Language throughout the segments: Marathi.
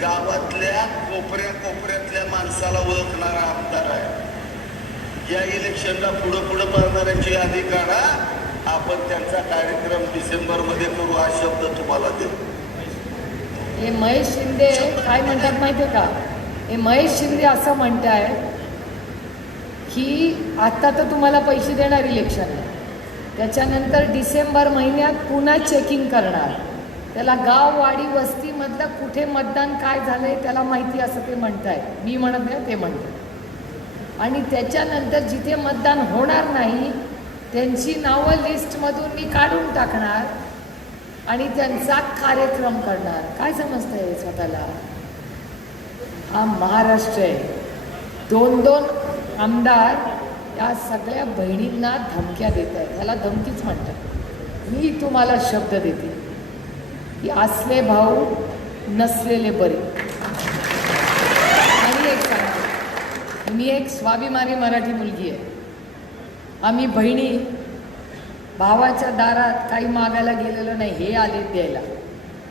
गावातल्या कोपऱ्या कोपऱ्यातल्या माणसाला ओळखणारा आमदार आहे. या इलेक्शनला पुढं पुढं पडणाऱ्यांची यादी काढा. आपण त्यांचा कार्यक्रम डिसेंबरमध्ये करू हा शब्द तुम्हाला देऊ. हे महेश शिंदे काय म्हणतात माहिती आहे का? हे महेश शिंदे असं म्हणताय की आता तर तुम्हाला पैसे देणार इलेक्शनला. त्याच्यानंतर डिसेंबर महिन्यात पुन्हा चेकिंग करणार. त्याला गाव वाडी वस्तीमधलं कुठे मतदान काय झालंय त्याला माहिती असं ते म्हणताय मी म्हणत नाही ते म्हणते आणि त्याच्यानंतर जिथे मतदान होणार नाही त्यांची नावं लिस्टमधून मी काढून टाकणार आणि त्यांचा कार्यक्रम करणार. काय समजतंय स्वतःला? हा महाराष्ट्र आहे. दोन दोन आमदार या सगळ्या बहिणींना धमक्या देत आहेत ह्याला धमकीच म्हणतात. मी तुम्हाला शब्द देते. की असले भाऊ नसलेले बरे. आणि एक सांगते. मी एक स्वाभिमानी मराठी मुलगी आहे. आम्ही बहिणी भावाच्या दारात काही मागायला गेलेलं नाही हे आले द्यायला.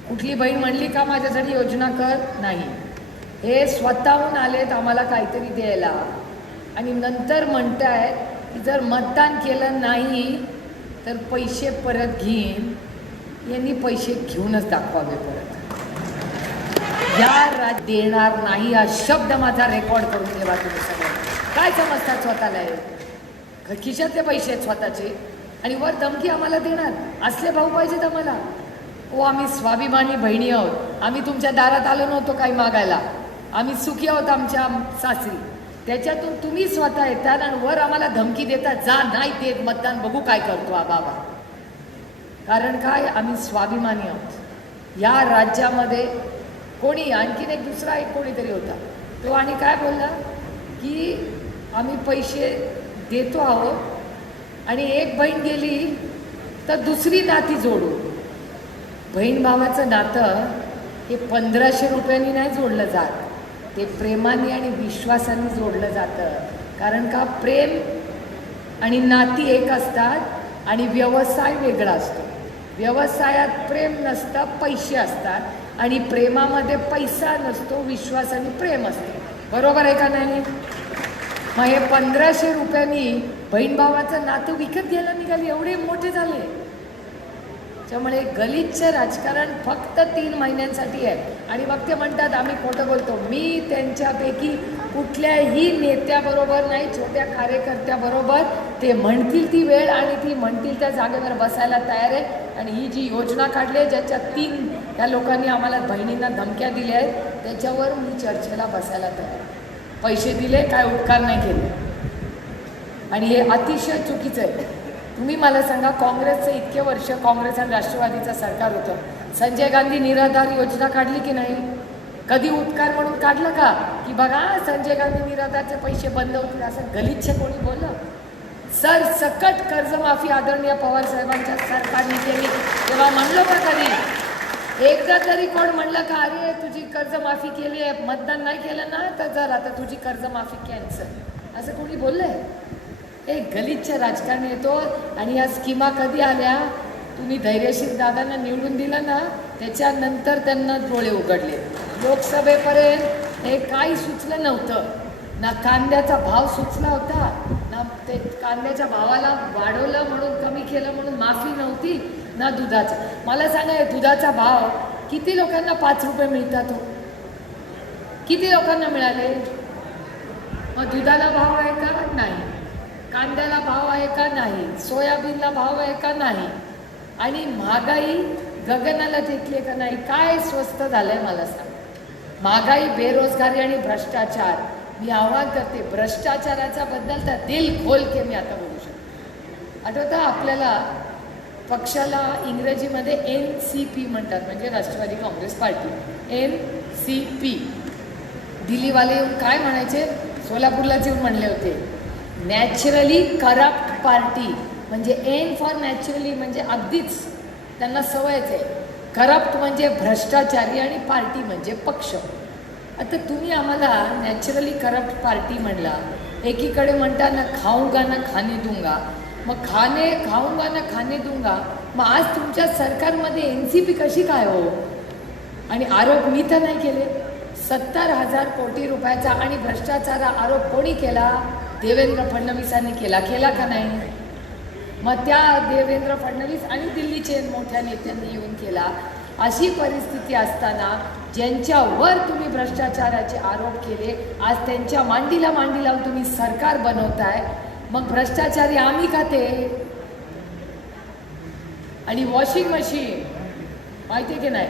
कुठली बहीण म्हणली का माझ्यासाठी योजना कर? नाही. हे स्वतःहून आलेत आम्हाला काहीतरी द्यायला. आणि नंतर म्हणतायत की जर मतदान केलं नाही तर पैसे परत घेईन. यांनी पैसे घेऊनच दाखवावे परत. या राज देणार नाही हा शब्द माझा रेकॉर्ड करून ठेवा तुम्ही सगळं. काय समजतात स्वतःला हे? खिशातले पैसे आहेत स्वतःचे. आणि वर धमकी आम्हाला देणार. असले भाऊ पाहिजेत आम्हाला. ओ आम्ही स्वाभिमानी बहिणी आहोत. आम्ही तुमच्या दारात आलो नव्हतो काही मागायला. आम्ही सुखी आहोत आमच्या सासरी. त्याच्यातून तुम्ही स्वतः येतात आणि वर आम्हाला धमकी देतात जा नाही देत मतदान बघू काय करतो हा बाबा. कारण काय? आम्ही स्वाभिमानी आहोत. या राज्यामध्ये कोणी आणखीन एक दुसरा एक कोणीतरी होता. तो आणि काय बोलला? की आम्ही पैसे देतो आहोत आणि एक बहीण गेली तर दुसरी नाती जोडू. बहीण भावाचं नातं हे पंधराशे रुपयांनी नाही जोडलं जात. ते प्रेमाने आणि विश्वासाने जोडलं जातं. कारण का? प्रेम आणि नाती एक असतात आणि व्यवसाय वेगळा असतो. व्यवसायात प्रेम नसतं पैसे असतात. आणि प्रेमामध्ये पैसा नसतो विश्वास आणि प्रेम असते. बरोबर आहे का नाही? मग हे पंधराशे रुपयांनी बहीण भावाचं नातं विकत घ्यायला निघाले. एवढे मोठे झाले. त्यामुळे गलिच्छ राजकारण फक्त तीन महिन्यांसाठी आहे. आणि मग ते म्हणतात आम्ही खोटं बोलतो. मी त्यांच्यापैकी कुठल्याही नेत्याबरोबर नाही छोट्या कार्यकर्त्याबरोबर. ते म्हणतील ती वेळ आणि ती म्हणतील त्या जागेवर बसायला तयार आहे. आणि ही जी योजना काढली आहे ज्याच्यात तीन त्या लोकांनी आम्हाला बहिणींना धमक्या दिल्या आहेत त्याच्यावर मी चर्चेला बसायला तयार पैसे दिले काय उपकार नाही केले. आणि हे अतिशय चुकीचं आहे. तुम्ही मला सांगा काँग्रेसचं इतके वर्ष काँग्रेस आणि राष्ट्रवादीचं सरकार होतं. संजय गांधी निराधार योजना काढली की नाही? कधी उपकार म्हणून काढलं का? की बघा संजय गांधी निराधारचे पैसे बंद होतील असं गलिच्छ कोणी बोललं? सर सकट कर्जमाफी आदरणीय पवार साहेबांच्या सरकारने केली. तेव्हा म्हणलं का कधी? एकदा तरी कोण म्हणलं का अरे तुझी कर्जमाफी केली आहे मतदान नाही केलं ना तर जर आता तुझी कर्जमाफी कॅन्सल. असं कोणी बोललंय? एक गलिच्छ राजकारण येतो आणि या स्कीमा कधी आल्या? तुम्ही धैर्यशील दादांना निवडून दिलं ना त्याच्यानंतर त्यांना डोळे उघडले. लोकसभेपर्यंत हे काही सुचलं नव्हतं. ना कांद्याचा भाव सुचला होता ना ते कांद्याच्या भावाला वाढवलं म्हणून कमी केलं म्हणून माफी नव्हती ना दुधाचा. मला सांगा दुधाचा भाव किती लोकांना पाच रुपये मिळतात हो? किती लोकांना मिळाले? मग दुधाला भाव आहे का? नाही. कांद्याला भाव आहे का नाही? सोयाबीनला भाव आहे का नाही? आणि महागाई गगनाला टेकली का नाही? काय स्वस्त झालंय मला सांग. महागाई बेरोजगारी आणि भ्रष्टाचार. मी आव्हान करते भ्रष्टाचाराचा बद्दल तर दिल खोल के मी आता बोलू शकते. आठवतं आपल्याला पक्षाला इंग्रजीमध्ये एन सी पी म्हणतात म्हणजे Rashtravadi Congress party. N C P. दिल्लीवाले येऊन काय म्हणायचे? सोलापूरलाच येऊन म्हणले होते. नॅचरली करप्ट पार्टी म्हणजे एन फॉर नॅचरली म्हणजे अगदीच त्यांना सवयच आहे. करप्ट म्हणजे भ्रष्टाचारी आणि पार्टी म्हणजे पक्ष. आता तुम्ही आम्हाला नॅचरली करप्ट पार्टी म्हणला. एकीकडे म्हणता ना खाऊंगा ना खाणे दूंगा. मग खाणे खाऊंगा ना खाणे दूंगा. मग आज तुमच्या सरकारमध्ये एन सी पी कशी काय हो? आणि आरोप मी तर नाही केले. सत्तर हजार कोटी रुपयाचा आणि भ्रष्टाचारा आरोप कोणी केला? देवेंद्र फडणवीसांनी केला केला का नाही? मग त्या देवेंद्र फडणवीस आणि दिल्लीचे मोठ्या नेत्यांनी येऊन केला. अशी परिस्थिती असताना ज्यांच्यावर तुम्ही भ्रष्टाचाराचे आरोप केले आज त्यांच्या मांडीला मांडी लावून तुम्ही सरकार बनवताय मग भ्रष्टाचारी आम्ही का ते? आणि वॉशिंग मशीन माहिती आहे की नाही?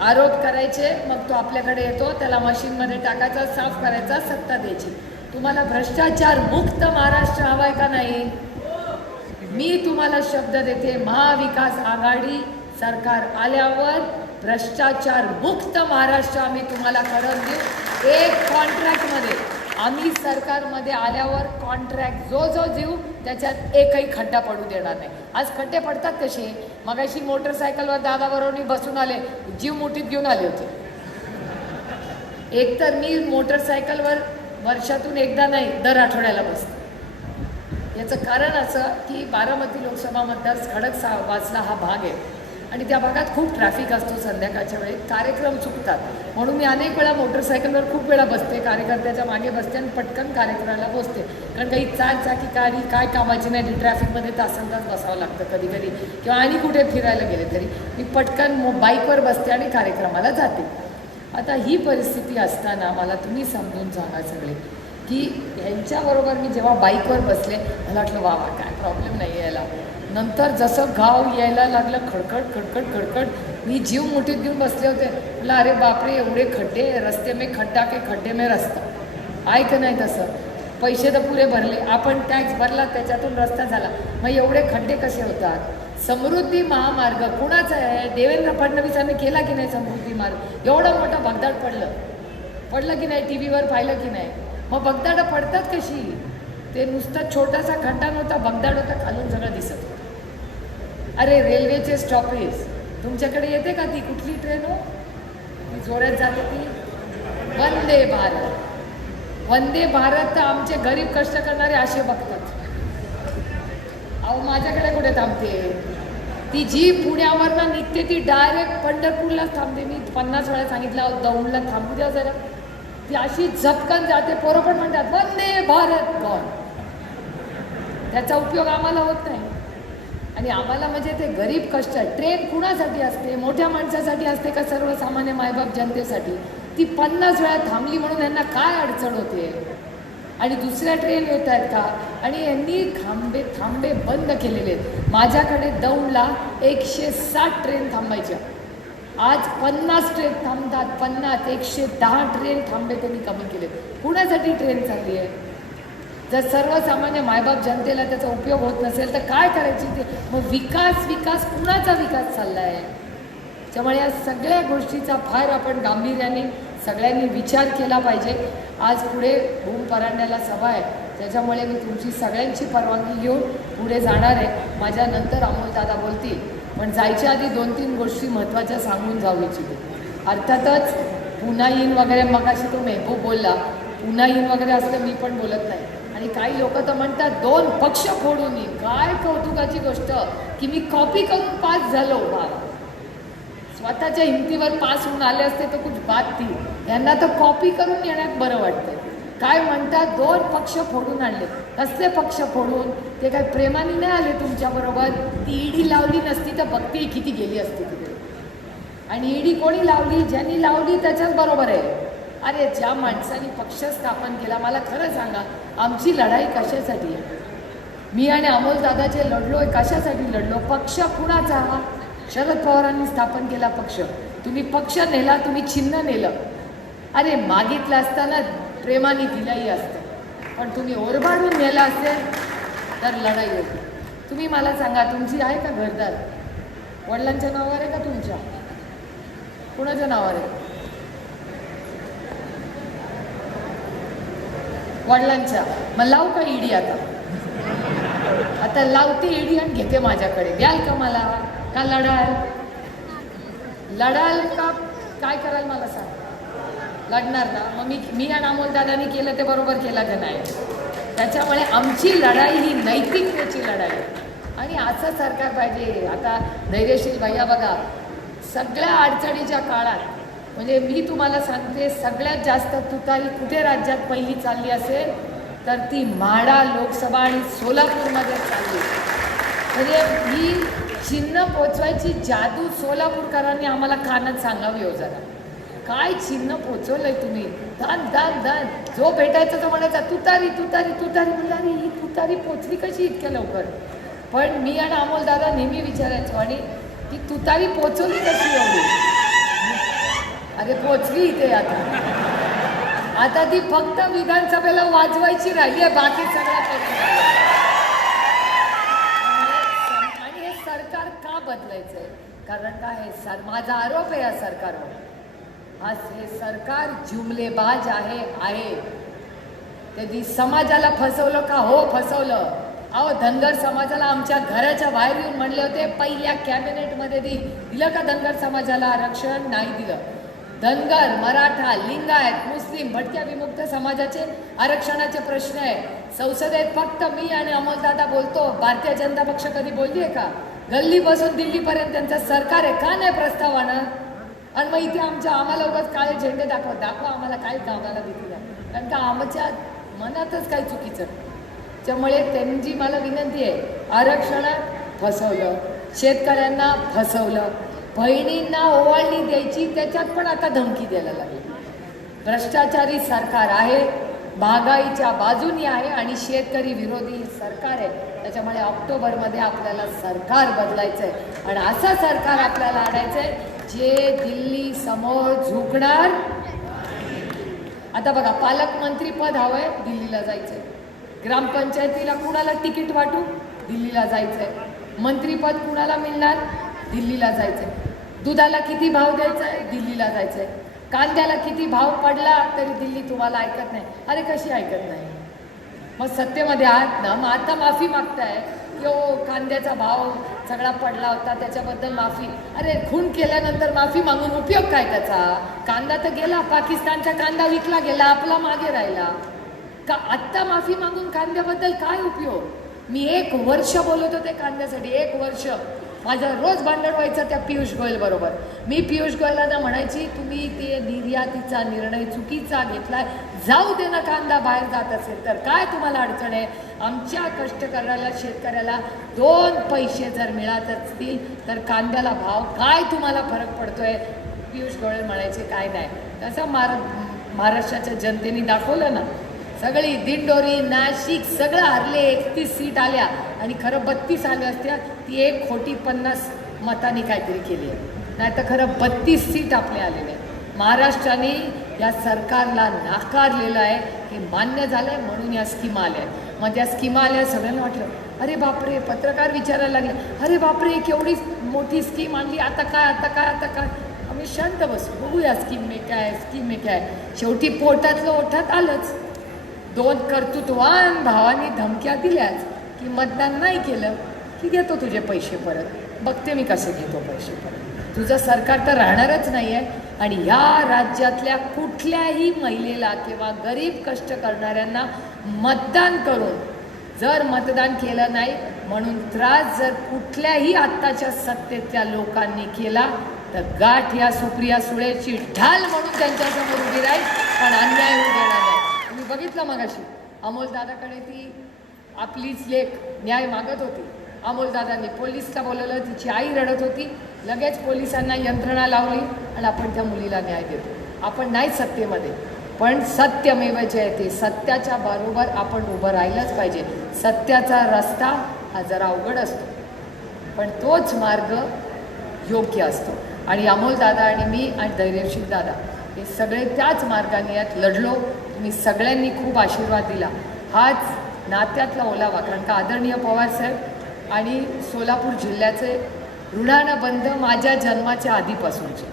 आरोप करायचे मग तो आपल्याकडे येतो त्याला मशीनमध्ये टाकायचा साफ करायचा सत्ता द्यायची. तुम्हाला भ्रष्टाचार मुक्त महाराष्ट्र हवाय का नाही? मी तुम्हाला शब्द देते महाविकास आघाडी सरकार आल्यावर भ्रष्टाचार मुक्त महाराष्ट्र आम्ही तुम्हाला करून देऊ. एक कॉन्ट्रॅक्टमध्ये आम्ही सरकारमध्ये आल्यावर कॉन्ट्रॅक्ट जो जो देऊ त्याच्यात एकही खड्डा पडू देणार नाही. आज खड्डे पडतात कसे? मगाशी मोटरसायकलवर दादाबरोबर बसून आले जीव मुठीत घेऊन आले होते. एकतर मी मोटरसायकलवर वर्षातून एकदा नाही दर आठवड्याला बसते. याचं कारण असं की बारामती लोकसभा मतदार खडक सा वाचला हा भाग आहे. आणि त्या भागात खूप ट्रॅफिक असतो संध्याकाळच्या वेळी कार्यक्रम चुकतात. म्हणून मी अनेक वेळा मोटरसायकलवर खूप वेळा बसते. कार्यकर्त्याच्या मागे बसते आणि पटकन कार्यक्रमाला पोचते कारण काही चार चाकी गाडी काय कामाची नाही ती ट्रॅफिकमध्ये तासन तास बसावं लागतं कधी कधी किंवा आणि कुठे फिरायला गेले तरी. मी पटकन मो बाईकवर बसते आणि कार्यक्रमाला जाते. आता ही परिस्थिती असताना मला तुम्ही समजून सांगा सगळे की ह्यांच्याबरोबर मी जेव्हा बाईकवर बसले मला वाटलं वा वा काय प्रॉब्लेम नाही यायला नंतर जसं घाव यायला लागलं खडखड खडखड खडखड मी जीव मुठीत घेऊन बसले होते. म्हटलं अरे बापरे एवढे खड्डे रस्ते में खड्डा के खड्डे मे रस्ता. ऐक नाही तसं पैसे तर पुरे भरले आपण टॅक्स भरला त्याच्यातून रस्ता झाला. मग एवढे खड्डे कसे होतात? समृद्धी महामार्ग कुणाचा आहे? देवेंद्र फडणवीसांनी केला की नाही समृद्धी मार्ग? एवढं मोठं भगदाड पडलं. पडलं की नाही? टी व्हीवर पाहिलं की नाही? मग बगदाडं पडतात कशी? ते नुसतं छोटासा खड्डा नव्हता बगदाड होता खालून सगळं दिसत होतं. अरे रेल्वेचे स्टॉपेज तुमच्याकडे येते का ती? कुठली ट्रेन हो? ती जोरात जाते ती. वंदे भारत. वंदे भारत तर आमचे गरीब कष्ट करणारे असे बघतात. अहो माझ्याकडे कुठे थांबते? ती जी पुण्यावरनं निघते ती डायरेक्ट पंढरपूरलाच थांबते. मी पन्नास वेळा सांगितलं दौंडला थांबू द्या जरा. ती अशी झपकन जाते पोरं पण म्हणतात वंदे भारत गॉन त्याचा उपयोग आम्हाला होत नाही. आणि आम्हाला म्हणजे ते गरीब कष्ट आहे. ट्रेन कुणासाठी असते? मोठ्या माणसासाठी असते का सर्वसामान्य मायबाप जनतेसाठी? ती पन्नास वेळा थांबली म्हणून यांना काय अडचण होते? आणि दुसऱ्या ट्रेन येत आहेत का? आणि यांनी थांबे थांबे बंद केलेले आहेत. माझ्याकडे दौंडला एकशे साठ ट्रेन थांबायच्या. आज पन्नास ट्रेन थांबतात पन्नास एकशे दहा ट्रेन थांबे त्यांनी कमी केले कुणासाठी ट्रेन चालली आहे? जर सर्वसामान्य मायबाप जनतेला त्याचा उपयोग होत नसेल तर काय करायची ते? मग विकास विकास कुणाचा विकास चालला आहे त्यामुळे या सगळ्या गोष्टीचा फार आपण गांभीर्याने सगळ्यांनी विचार केला पाहिजे. आज पुढे भूम परांड्याला सभा आहे. त्याच्यामुळे मी तुमची सगळ्यांची परवानगी घेऊन पुढे जाणार आहे. माझ्यानंतर अमोलदादा बोलतील. पण जायच्या आधी दोन तीन गोष्टी महत्त्वाच्या सांगून जाऊ इच्छिते. अर्थातच पुन्हा येईन वगैरे मगाशी तो मेहबूब बोलला. पुन्हा येईन वगैरे असलं मी पण बोलत नाही. आणि काही लोक तर म्हणतात दोन पक्ष फोडून येईन काय कौतुकाची गोष्ट. की मी कॉपी करून पास झालो. बा स्वतःच्या हिमतीवर पास होऊन आले असते तर कुछ बात ती यांना तर कॉपी करून येण्यात बरं वाटतं काय म्हणतात? दोन पक्ष फोडून आणले. कसले पक्ष फोडून? ते काय प्रेमाने नाही आले तुमच्याबरोबर ती ईडी लावली नसती तर बघते किती गेली असती तिकडे आणि ईडी कोणी लावली? ज्यांनी लावली त्याच्याच बरोबर आहे. अरे ज्या माणसाने पक्ष स्थापन केला मला खरं सांगा आमची लढाई कशासाठी आहे? मी आणि अमोल दादाचे आहे कशासाठी लढलो? पक्ष कुणाचा हा? शरद पवारांनी स्थापन केला पक्ष. तुम्ही पक्ष नेला तुम्ही चिन्ह नेलं. अरे मागितलं असताना प्रेमाने दिलंही असतं. पण तुम्ही ओरबाडून नेलं असेल तर लढाई होती. तुम्ही मला सांगा तुमची आहे का घरदार? वडिलांच्या नावावर आहे का तुमच्या? कुणाच्या नावावर आहे? वडिलांच्या. मग लाव का ईडी आता? आता लावते ईडी आणि घेते माझ्याकडे. द्याल का मला? का लढाल? लढाल का काय कराल मला सांग? लढणार ना. मग मी मी आणि अमोलदादांनी केलं ते बरोबर केलं का नाही? त्याच्यामुळे आमची लढाई ही नैतिकतेची लढाई आहे. आणि असं सरकार पाहिजे. आता धैर्यशील भैया बघा सगळ्या अडचणीच्या काळात म्हणजे मी तुम्हाला सांगते सगळ्यात जास्त तुतारी कुठे राज्यात पहिली चालली असेल तर ती म्हाडा लोकसभा आणि सोलापूरमध्ये चालली. म्हणजे मी चिन्ह पोचवायची जादू सोलापूरकरांनी आम्हाला कानात सांगावी हो जरा. काय चिन्ह पोचवलंय तुम्ही? धन दान दान जो भेटायचा तो म्हणायचा तुतारी तुतारी तुतारी. म्हणजे अरे ही तुतारी पोचली कशी इतक्या लवकर? पण मी आणि अमोल दादा नेहमी विचारायचो आणि ती तुतारी पोचवली कशी एवढी? अरे पोचली इथे आता. आता ती फक्त विधानसभेला वाजवायची राहिली आहे बाकी सगळं पोचलं. आणि हे बदलायचं आहे कारण काय हे सर माझा आरोप आहे या सरकारवर. आज हे सरकार जुमलेबाज आहे आहे. कधी समाजाला फसवलं का? हो फसवलं. अहो धनगर समाजाला आमच्या घराच्या बाहेर येऊन म्हणले होते पहिल्या कॅबिनेटमध्ये दि दिलं का धनगर समाजाला आरक्षण? नाही दिलं. धनगर मराठा लिंगायत मुस्लिम भटक्या विमुक्त समाजाचे आरक्षणाचे प्रश्न आहे संसदेत फक्त मी आणि अमोलदादा बोलतो. भारतीय जनता पक्ष कधी बोलली आहे का? गल्लीपासून दिल्लीपर्यंत त्यांचं सरकार आहे का नाही प्रस्तावानं? आणि मग इथे आमच्या आम्हाला उगाच काळे झेंडे दाखवा दाखवा आम्हाला काय कामाला दिले कारण का आमच्या मनातच काही चुकीचं नाही. त्यामुळे त्यांची मला विनंती आहे आरक्षणात फसवलं. शेतकऱ्यांना फसवलं. बहिणींना ओवाळणी द्यायची त्याच्यात पण आता धमकी द्यायला लागली. भ्रष्टाचारी सरकार आहे महागाईच्या बाजूनी आहे आणि शेतकरी विरोधी सरकार आहे. त्याच्यामुळे ऑक्टोबरमध्ये आपल्याला सरकार बदलायचं आहे आणि असं सरकार आपल्याला आणायचं आहे जे दिल्ली समोर झुकणार. आता बघा पालकमंत्री पद हवंय दिल्लीला जायचंय. ग्रामपंचायतीला कुणाला तिकीट वाटू? दिल्लीला जायचंय. मंत्रीपद कुणाला मिळणार? दिल्लीला जायचंय. दुधाला किती भाव द्यायचा आहे दिल्लीला जायचंय. कांद्याला किती भाव पडला तरी दिल्ली तुम्हाला ऐकत नाही. अरे कशी ऐकत नाही? मग सत्तेमध्ये आहात ना मग आता माफी मागताय की ओ कांद्याचा भाव सगळा पडला होता त्याच्याबद्दल माफी. अरे खून केल्यानंतर माफी मागून उपयोग काय त्याचा? कांदा तर गेला पाकिस्तानचा कांदा विकला गेला आपला मागे राहिला. का आत्ता माफी मागून कांद्याबद्दल काय उपयोग? मी एक वर्ष बोलत होते कांद्यासाठी एक वर्ष. माझं रोज भांडण व्हायचं त्या पियुष गोयल बरोबर. मी पियुष गोयलांना म्हणायची तुम्ही ते निर्यातीचा निर्णय चुकीचा घेतलाय जाऊ दे ना कांदा बाहेर जात असेल तर काय तुम्हाला अडचण आहे? आमच्या कष्टकऱ्याला शेतकऱ्याला दोन पैसे जर मिळत असतील तर कांद्याला भाव काय तुम्हाला फरक पडतोय? पियुष गोयल म्हणायचे काय नाही. तसं महारा महाराष्ट्राच्या जनतेने दाखवलं ना सगळी दिंडोरी नाशिक सगळं हरले एकतीस सीट आल्या आणि खरं बत्तीस आल्या असत्या ती एक खोटी पन्नास मतांनी काहीतरी केली आहे. नाही तर खरं बत्तीस सीट आपले आलेले महाराष्ट्राने या सरकारला नाकारलेलं आहे हे मान्य झालं आहे म्हणून या स्कीमा आल्या आहेत. मग त्या स्कीमा आल्या सगळ्यांना वाटलं अरे बापरे पत्रकार विचारायला लागले. अरे बापरे केवढी मोठी स्कीम आणली आता काय आता काय आता काय? आम्ही शांत बसू बघूया स्कीम मे काय स्कीम मे काय. शेवटी पोटातलं ओठात आलंच. दोन कर्तृत्वान भावानी धमक्या दिल्याच की मतदान नाही केलं की घेतो तुझे पैसे परत. बघते मी कसे घेतो पैसे परत. तुझं सरकार तर राहणारच नाही आहे आणि या राज्यातल्या कुठल्याही महिलेला किंवा गरीब कष्ट करणाऱ्यांना मतदान करून जर मतदान केलं नाही म्हणून त्रास जर कुठल्याही आत्ताच्या सत्तेतल्या लोकांनी केला तर गाठ या सुप्रिया सुळेची ढाल म्हणून त्यांच्यासमोर उभी राहील पण अन्याय होऊ देणार नाही. तुम्ही बघितलं मगाशी अमोल दादाकडे ती आपलीच लेख न्याय मागत होती. अमोलदादांनी पोलीसला पोलिसला बोलवलं तिची आई रडत होती. लगेच पोलिसांना यंत्रणा लावली आणि आपण त्या मुलीला न्याय देतो. आपण नाही सत्तेमध्ये पण सत्यमेव जयते. सत्याच्या बरोबर आपण उभं राहिलंच पाहिजे. सत्याचा रस्ता हा जरा अवघड असतो. पण तोच मार्ग योग्य असतो. आणि अमोलदादा आणि मी आणि धैर्यशील दादा हे सगळे त्याच मार्गाने यात लढलो. तुम्ही सगळ्यांनी खूप आशीर्वाद दिला. हाच नात्यातला ओलावा. कारण का आदरणीय पवार साहेब आणि सोलापूर जिल्ह्याचे ऋणानं बंध माझ्या जन्माच्या आधीपासूनचे.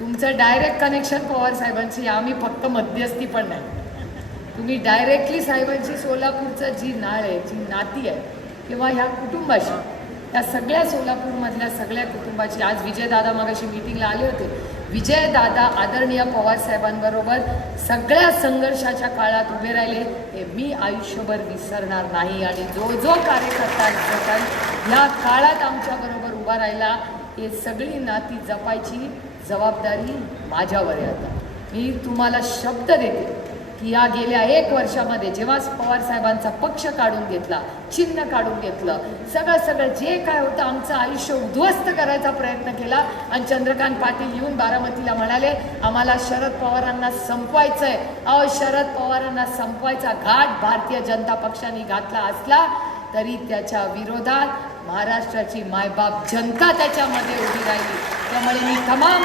तुमचं डायरेक्ट कनेक्शन पवार साहेबांशी आम्ही फक्त मध्यस्थी पण नाही. तुम्ही डायरेक्टली साहेबांची सोलापूरचं जी नाळ आहे जी नाती आहे किंवा ह्या कुटुंबाशी त्या सगळ्या सोलापूरमधल्या सगळ्या कुटुंबाची आज विजयदादा मागाशी मीटिंगला आले होते विजयदादा आदरणीय पवार साहेबांबरोबर सगळ्या संघर्षाच्या काळात उभे राहिले हे मी आयुष्यभर विसरणार नाही. आणि जो जो कार्यकर्ता जपाल या काळात आमच्याबरोबर उभा राहिला हे सगळी नाती जपायची जबाबदारी माझ्यावर आहे आता. मी तुम्हाला शब्द देते. की या गेल्या एक वर्षामध्ये जेव्हा पवार साहेबांचा पक्ष काढून घेतला चिन्ह काढून घेतलं सगळं सगळं जे काय होतं आमचं आयुष्य उद्ध्वस्त करायचा प्रयत्न केला आणि चंद्रकांत पाटील येऊन बारामतीला म्हणाले आम्हाला शरद पवारांना संपवायचं आहे अहो शरद पवारांना संपवायचा घाट भारतीय जनता पक्षाने घातला असला तरी त्याच्या विरोधात महाराष्ट्राची मायबाप जनता त्याच्यामध्ये उभी राहिली. त्यामुळे मी तमाम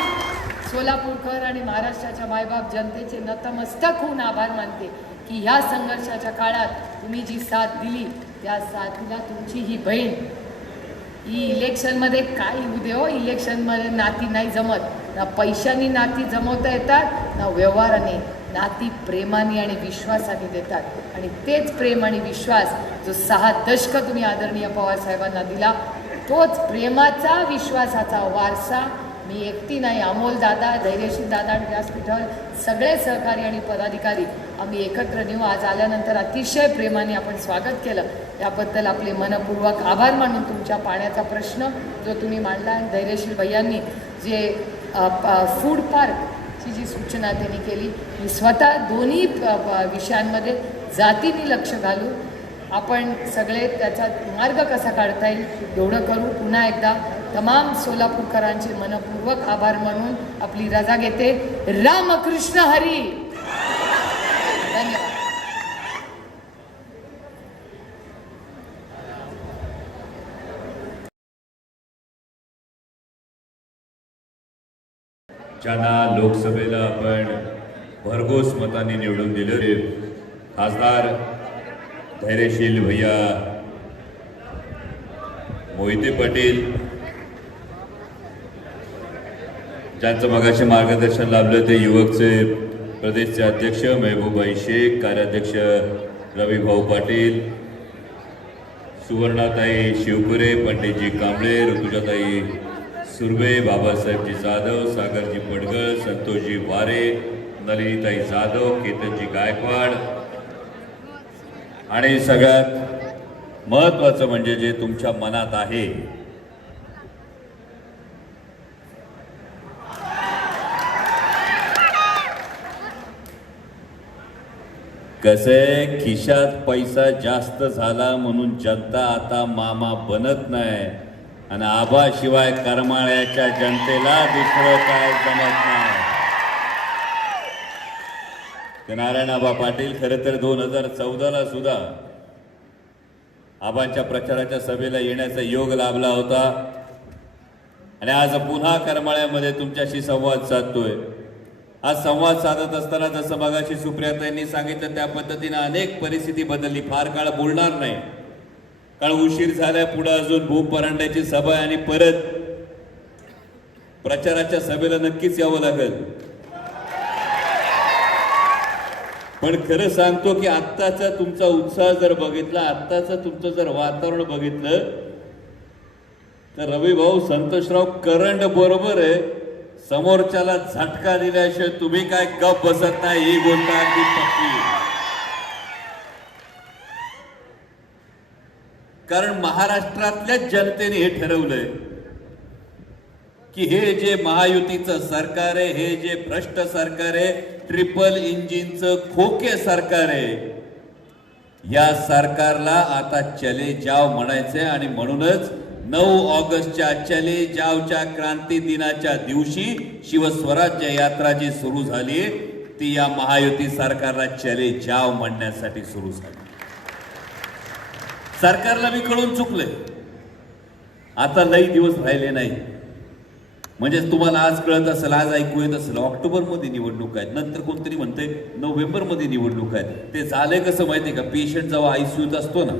सोलापूरकर आणि महाराष्ट्राच्या मायबाप जनतेचे नतमस्तक होऊन आभार मानते की ह्या संघर्षाच्या काळात तुम्ही जी साथ दिली त्या साथीला तुमची ही बहीण. ही इलेक्शनमध्ये काय येऊ दे हो इलेक्शनमध्ये नाती नाही जमत. ना पैशांनी नाती जमवता येतात ना व्यवहाराने. नाती प्रेमाने आणि विश्वासाने देतात. आणि तेच प्रेम आणि विश्वास जो सहा दशक तुम्ही आदरणीय पवार साहेबांना दिला तोच प्रेमाचा विश्वासाचा वारसा मी एकटी नाही अमोल दादा धैर्यशील दादा आणि व्यासपीठावर सगळे सहकारी आणि पदाधिकारी आम्ही एकत्र नेऊ. आज आल्यानंतर अतिशय प्रेमाने आपण स्वागत केलं. याबद्दल आपले मनपूर्वक आभार मानून तुमच्या पाण्याचा प्रश्न जो तुम्ही मांडला आणि धैर्यशील भैयांनी जे फूड पार्कची जी सूचना त्यांनी केली मी स्वतः दोन्ही प- विषयांमध्ये जातीने लक्ष घालून आपण सगळे त्याचा मार्ग कसा काढता येईल एवढं करू पुन्हा एकदा तमाम सोलापूरकरांचे मनपूर्वक आभार मानून आपली रजा घेते. रामकृष्ण हरी! धन्यवाद. ज्यांना लोकसभेला आपण भरघोस मताने निवडून दिले खासदार धैर्यशील भैया मोहिते पाटील ज्यांचं मगाशी मार्गदर्शन लाभलं ते युवकचे प्रदेशचे अध्यक्ष मेहबूबाई शेख कार्याध्यक्ष रविभाऊ पाटील सुवर्णाताई शिवपुरे पंडितजी कांबळे ऋतुजाताई सुर्वे बाबासाहेबजी जाधव सागरजी पडगळ संतोषजी वारे नलिनीताई जाधव केतनजी गायकवाड. आणि सगळ्यात महत्वाचं म्हणजे जे तुमच्या मनात आहे कसे खिशात पैसा जास्त झाला म्हणून जनता आता मामा बनत नाही? आणि आबाशिवाय करमाळ्याच्या जनतेला दुसरं काय जमत नाही? नारायण आबा पाटील खरं तर दोन हजार चौदाला सुद्धा आबांच्या प्रचाराच्या सभेला येण्याचा योग लाभला होता. आणि आज पुन्हा करमाळ्यामध्ये तुमच्याशी संवाद साधतोय. आज संवाद साधत असताना जसं मगाशी सुप्रियाताईंनी सांगितलं त्या पद्धतीनं अनेक परिस्थिती बदलली. फार काळ बोलणार नाही. कारण उशीर झाल्या पुढं अजून भूप परांड्याची सभा आणि परत प्रचाराच्या सभेला नक्कीच यावं लागेल. पण खरं सांगतो की आत्ताचा तुमचा उत्साह जर बघितला आत्ताचं तुमचं जर वातावरण बघितलं तर रवी भाऊ संतोषराव करंड बरोबर आहे. समोरच्याला झटका दिल्याशिवाय तुम्ही काय गप बसत नाही ही गोष्ट अगदी पक्की. कारण महाराष्ट्रातल्या जनतेने हे ठरवलंय की हे जे महायुतीचं सरकार आहे हे जे भ्रष्ट सरकार आहे ट्रिपल इंजिनचं खोके सरकार आहे या सरकारला आता चले जाव म्हणायचंय आणि म्हणूनच नऊ ऑगस्टच्या चले जावच्या क्रांती दिनाच्या दिवशी शिवस्वराज्य यात्रा जी सुरू झाली ती या महायुती सरकारला चले जाव म्हणण्यासाठी सुरू झाली. सरकारला मी कळून चुकलंय. आता लई दिवस राहिले नाही. म्हणजे तुम्हाला आज कळत असेल आज ऐकू येत असेल ऑक्टोबरमध्ये निवडणूक आहेत. नंतर कोणतरी म्हणते नोव्हेंबरमध्ये निवडणूक आहेत. ते झालंय कसं माहिती का? पेशंट जेव्हा आयसीयूत असतो ना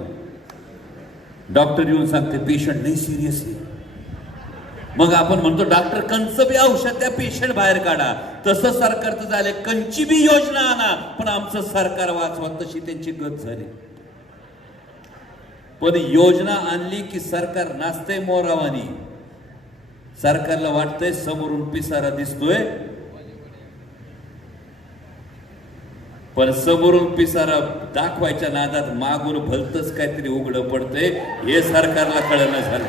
डॉक्टर येऊन सांगते पेशंट नाही सिरियस आहे. मग आपण म्हणतो डॉक्टर कंच बी औषध त्या पेशंट बाहेर काढा. तसं सरकारचं झालं कंची बी योजना आणा. पण आमचं सरकार वाचवा तशी त्यांची गत झाली. पण योजना आणली की सरकार नाचतंय मोरावानी. सरकारला वाटतंय समोरून पिसारा दिसतोय. पण समोरून पिसारा दाखवायच्या नादात मागून भलतच काहीतरी उघडं पडतंय. हे सरकारला कळणं झालं.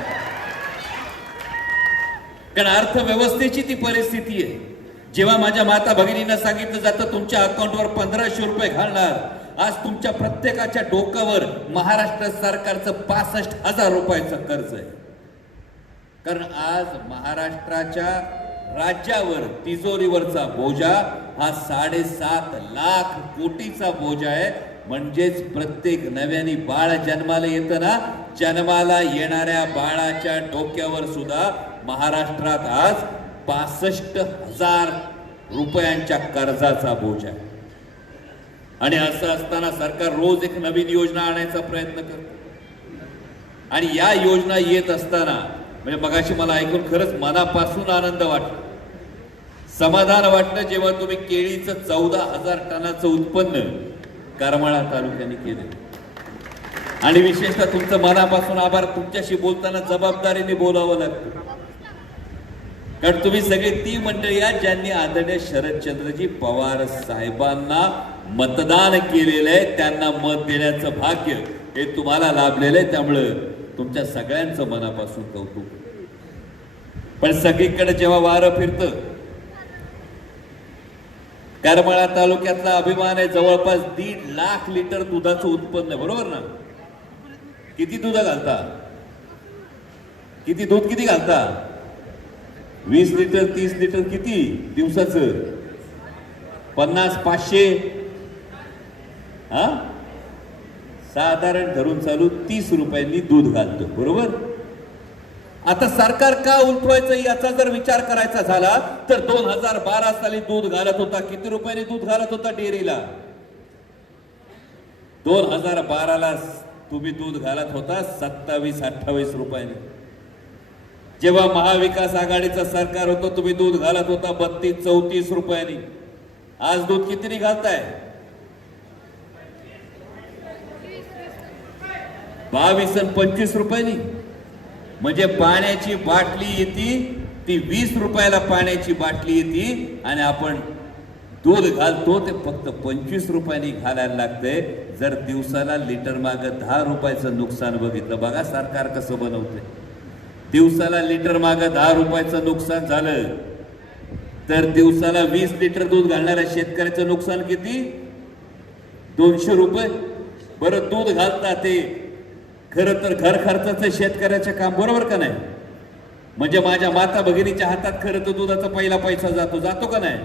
कारण अर्थव्यवस्थेची ती परिस्थिती आहे. जेव्हा माझ्या माता भगिनींना सांगितलं जातं तुमच्या अकाउंटवर पंधराशे रुपये घालणार. आज तुमच्या प्रत्येकाच्या डोक्यावर महाराष्ट्र सरकारचं पासष्ट हजार रुपयाचं कर्ज आहे. कारण आज महाराष्ट्राच्या राज्यावर तिजोरीवरचा बोजा हा साडेसात लाख कोटीचा बोजा आहे. म्हणजेच प्रत्येक नव्याने बाळ जन्माला येतं ना? जन्माला येणाऱ्या बाळाच्या डोक्यावर सुद्धा महाराष्ट्रात आज पासष्ट हजार रुपयांच्या कर्जाचा बोजा आहे. आणि असं असताना सरकार रोज एक नवीन योजना आणायचा प्रयत्न करतो. आणि या योजना येत असताना म्हणजे मगाशी मला ऐकून खरंच मनापासून आनंद वाटला. समाधान वाटलं जेव्हा तुम्ही केळीचं चौदा हजार टनाचं उत्पन्न करमाळा तालुक्याने केलं. आणि विशेषतः तुमचं मनापासून आभार तुमच्याशी बोलताना जबाबदारीने बोलावं लागतं. कारण तुम्ही सगळे ती मंडळी आहात ज्यांनी आदरणीय शरदचंद्रजी पवार साहेबांना मतदान केलेलं आहे त्यांना मत देण्याचं भाग्य हे तुम्हाला लाभलेलं आहे त्यामुळं तुमच्या सगळ्यांचं मनापासून कौतुक. पण सगळीकडे जेव्हा वारं फिरतं करमाळा तालुक्यातला अभिमान आहे जवळपास दीड लाख लिटर दुधाचं उत्पन्न आहे बरोबर ना? किती दूध घालता? किती दूध किती घालता? वीस लिटर तीस लिटर किती दिवसाचं? पन्नास पाचशे? हा? साधारण धरून चालू तीस रुपयांनी दूध घालतो बरोबर? आता सरकार का उलटवायचं याचा जर विचार करायचा झाला तर दोन हजार बारा साली दूध घालत होता किती रुपयाने दूध घालत होता डेअरीला? दोन हजार बाराला तुम्ही दूध घालत होता सत्तावीस अठ्ठावीस रुपयाने. जेव्हा महाविकास आघाडीचं सरकार होतं तुम्ही दूध घालत होता बत्तीस चौतीस रुपयांनी. आज दूध कितीने घालताय? बावीस आणि पंचवीस रुपयांनी. म्हणजे पाण्याची बाटली येते ती वीस रुपयाला पाण्याची बाटली येते आणि आपण दूध घालतो ते फक्त पंचवीस रुपयांनी घालायला लागतंय जर दिवसाला लिटर मागं दहा रुपयाचं नुकसान बघितलं बघा सरकार कसं बनवतंय. दिवसाला लिटर मागं दहा रुपयाचं नुकसान झालं तर दिवसाला वीस लिटर दूध घालणाऱ्या शेतकऱ्याचं नुकसान किती? दोनशे रुपये. बरं दूध घालता ते खरं तर घर खर्चाचं शेतकऱ्याचं काम बरोबर का नाही? म्हणजे माझ्या माता भगिनीच्या हातात खरं तर दुधाचा पहिला पैसा जातो जातो का नाही?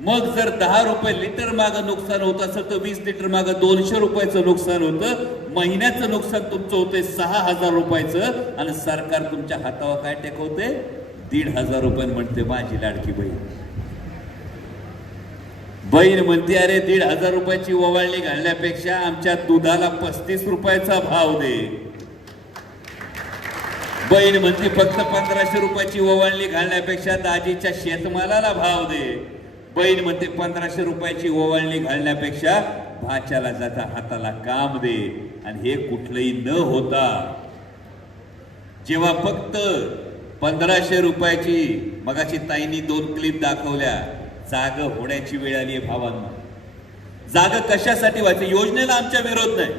मग जर दहा रुपये लिटर माग नुकसान होत असेल तर वीस लिटर माग दोनशे रुपयाचं नुकसान होतं. महिन्याचं नुकसान तुमचं होतंय सहा हजार रुपयाचं आणि सरकार तुमच्या हातावर काय टेकवते दीड हजार रुपये म्हणते माझी लाडकी बहीण. बहीण म्हणते अरे दीड हजार रुपयाची ओवाळणी घालण्यापेक्षा आमच्या दुधाला पस्तीस रुपयाचा भाव दे. बहीण म्हणते फक्त पंधराशे रुपयाची ओवाळणी घालण्यापेक्षा दाजीच्या शेतमालाला भाव दे. बहीण म्हणते पंधराशे रुपयाची ओवाळणी घालण्यापेक्षा भाच्याला जाता हाताला काम दे. आणि हे कुठलंही न होता जेव्हा फक्त पंधराशे रुपयाची मगाची ताईंनी दोन क्लिप दाखवल्या जाग होण्याची वेळ आली आहे भावांना. जाग कशासाठी व्हायची? योजनेला आमच्या विरोध नाही.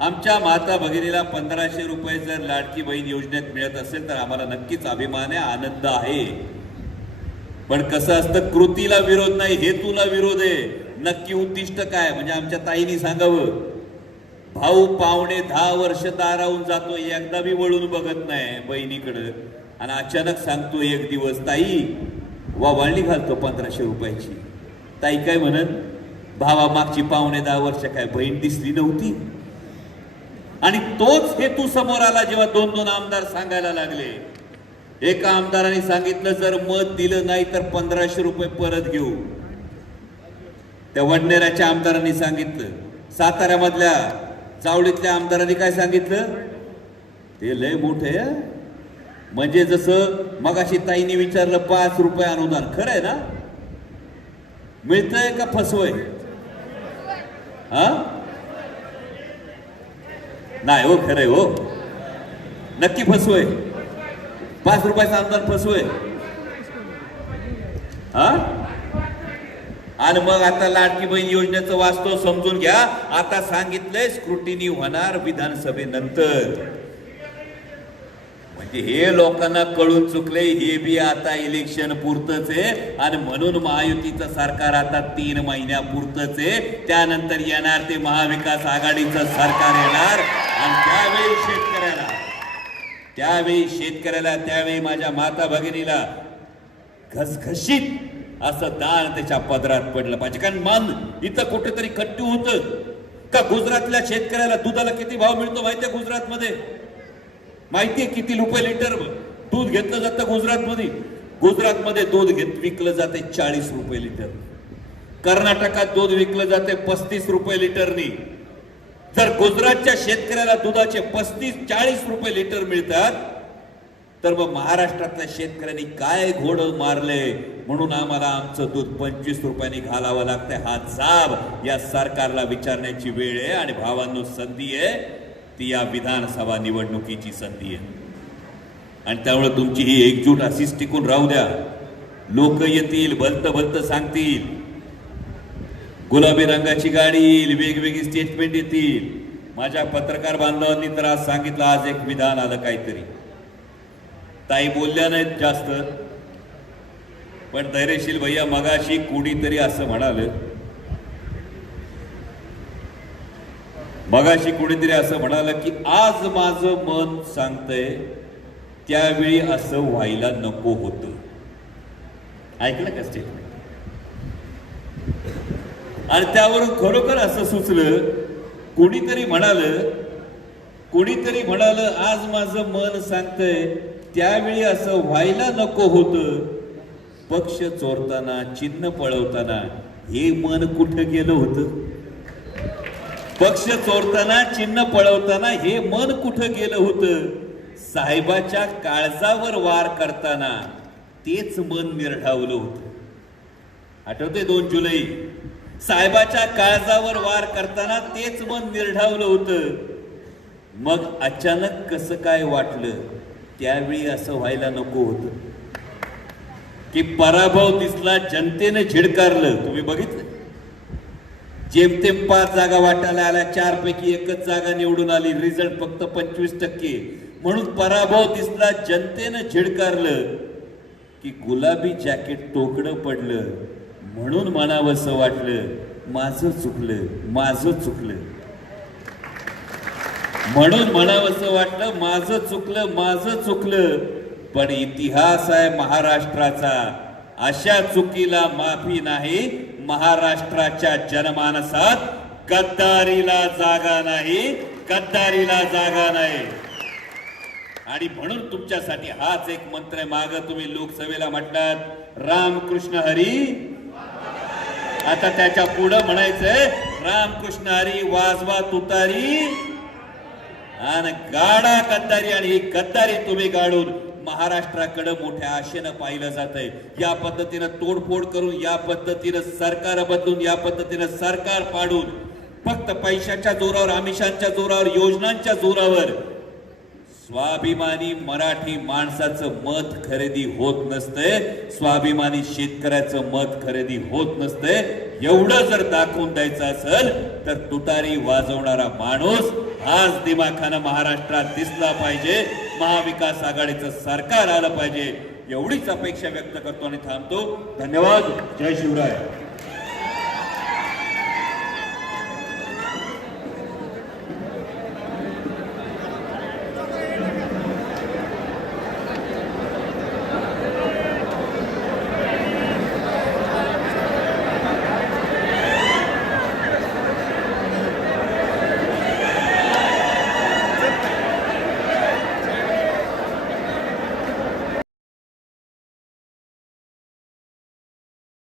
आमच्या माता भगिनीला पंधराशे रुपये जर लाडकी बहीण योजनेत मिळत असेल तर आम्हाला नक्कीच अभिमान आहे आनंद आहे. पण कसं असतं कृतीला विरोध नाही हेतूला विरोध आहे. नक्की उद्दिष्ट काय? म्हणजे आमच्या ताईनी सांगावं. भाऊ पावणे दहा वर्ष दारावून जातो एकदा बी वळून बघत नाही बहिणीकडं. आणि अचानक सांगतो एक दिवस ताई वावळणी घालतो पंधराशे रुपयाची. ताई काय म्हणत भावा मागची पावणे दहा वर्ष काय बहीण दिसली नव्हती? आणि तोच हेतू समोर आला जेव्हा दोन दोन आमदार सांगायला लागले. एका आमदाराने सांगितलं जर मत दिलं नाही तर पंधराशे रुपये परत घेऊ. त्या वडनेराच्या आमदारांनी सांगितलं. साताऱ्यामधल्या चावडीतल्या आमदारांनी काय सांगितलं? ते लय मोठे म्हणजे जसं मगाशी ताईने विचारलं पाच रुपये अनुदान. खरं आहे ना? मिळतंय का फसवय? हा? नाही हो खरंय हो. नक्की फसवय. पाच रुपयाचं अनुदान फसवय. हा? आणि मग आता लाडकी बहीण योजनेचं वास्तव समजून घ्या. आता सांगितलंय स्क्रुटिनी होणार विधानसभेनंतर. हे लोकांना कळून चुकले हे बी आता इलेक्शन पुरतच. आहे आणि म्हणून महायुतीचं सरकार आता तीन महिन्यापुरतच. आहे त्यानंतर येणार ते महाविकास आघाडीचं सरकार येणार. आणि त्यावेळी शेतकऱ्याला त्यावेळी शेतकऱ्याला त्यावेळी माझ्या माता भगिनीला घसघशीत असं दान त्याच्या पदरात पडलं पाहिजे. कारण मान इथं कुठेतरी कट्टू होत. का गुजरातल्या शेतकऱ्याला दुधाला किती भाव मिळतो माहिती गुजरातमध्ये? माहितीये किती रुपये लिटर दूध घेतलं जातं गुजरातमध्ये? गुजरातमध्ये दूध घेत विकलं जाते चाळीस रुपये लिटर. कर्नाटकात दूध विकलं जाते पस्तीस रुपये लिटरनी. जर गुजरातच्या शेतकऱ्याला दुधाचे पस्तीस चाळीस रुपये लिटर मिळतात तर मग महाराष्ट्रातल्या शेतकऱ्यांनी काय घोड मारले? म्हणून आम्हाला आमचं दूध पंचवीस रुपयांनी घालावं लागतंय. हा जाब या सरकारला विचारण्याची वेळ आहे आणि भावांनो संधी आहे. ती या विधानसभा निवडणुकीची संधी आहे. आणि त्यामुळे तुमची ही एकजूट अशीच टिकून राहू द्या. लोक येतील भलत भलत सांगतील. गुलाबी रंगाची गाडी येईल वेगवेगळी स्टेटमेंट येतील. माझ्या पत्रकार बांधवांनी तर आज सांगितलं आज एक विधान आलं काहीतरी. ताई बोलल्या नाहीत जास्त. पण धैर्यशील भैया मगाशी कोणीतरी असं म्हणाल मगाशी कोणीतरी असं म्हणालं की आज माझं मन सांगतंय त्यावेळी असं व्हायला नको होतं. ऐकलं का स्टेटमेंट आणि त्यावरून खरोखर असं सुचलं कोणीतरी म्हणाल कोणीतरी म्हणाल आज माझं मन सांगतंय त्यावेळी असं व्हायला नको होतं. पक्ष चोरताना चिन्ह पळवताना हे मन कुठं गेलं होतं? पक्ष चोरताना चिन्ह पळवताना हे मन कुठं गेलं होतं? साहेबाच्या काळजावर वार करताना तेच मन निर्ढावलं होतं. आठवते दोन जुलै? साहेबाच्या काळजावर वार करताना तेच मन निर्ढावलं होतं. मग अचानक कसं काय वाटलं? त्यावेळी असं व्हायला नको होतं. की पराभव दिसला जनतेने झिडकारलं. तुम्ही बघितलं? जेमतेम पाच जागा वाटायला आल्या चारपैकी एकच जागा निवडून आली रिझल्ट फक्त पंचवीस टक्के. म्हणून पराभव दिसला जनतेनं झिडकारलं की गुलाबी जॅकेट टोकडं पडलं. म्हणून म्हणावंसं वाटलं माझं चुकलं माझं चुकलं. म्हणून म्हणावंसं वाटलं माझं चुकलं माझं चुकलं. पण इतिहास आहे महाराष्ट्राचा. अशा चुकीला माफी नाही महाराष्ट्राच्या जनमानसात गद्दारीला जागा नाही गद्दारीला जागा नाही. आणि म्हणून तुमच्यासाठी हाच एक मंत्र आहे. माग तुम्ही लोकसभेला म्हटलात रामकृष्ण हरी. आता त्याच्या पुढं म्हणायचंय रामकृष्ण हरी वाजवा तुतारी. आणि गाडा गद्दारी आणि ही गद्दारी तुम्ही गाडून महाराष्ट्राकडं मोठ्या आशेनं पाहिलं जात आहे या पद्धतीनं तोडफोड करून या पद्धतीनं सरकार बदलून या पद्धतीनं सरकार पाडून फक्त पैशाच्या जोरावर आमिषांच्या जोरावर योजनांच्या जोरावर स्वाभिमानी मराठी माणसाचं मत खरेदी होत नसतंय. स्वाभिमानी शेतकऱ्याचं मत खरेदी होत नसतंय. एवढं जर दाखवून द्यायचं असेल तर तुतारी वाजवणारा माणूस आज दिमाखानं महाराष्ट्रात दिसला पाहिजे. महाविकास आघाडीचं सरकार आलं पाहिजे एवढीच अपेक्षा व्यक्त करतो आणि थांबतो. धन्यवाद. जय शिवराय.